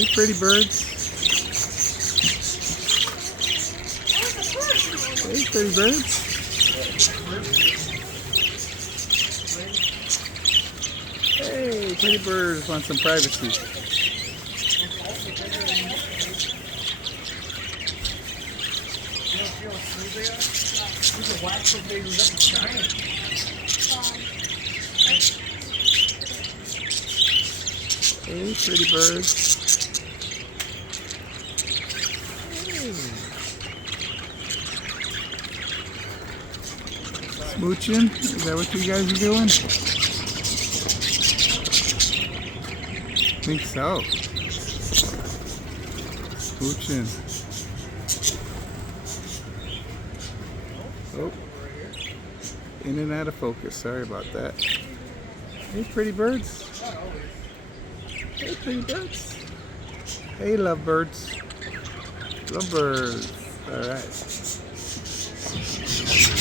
Hey, pretty birds. Hey, pretty birds. Hey, pretty birds want some privacy. Hey, pretty birds. Hey. Smoochin'? Is that what you guys are doing? I think so. Smoochin'. Oh. In and out of focus. Sorry about that. Hey, pretty birds. Hey, pretty birds. Hey, lovebirds. Lovebirds. All right.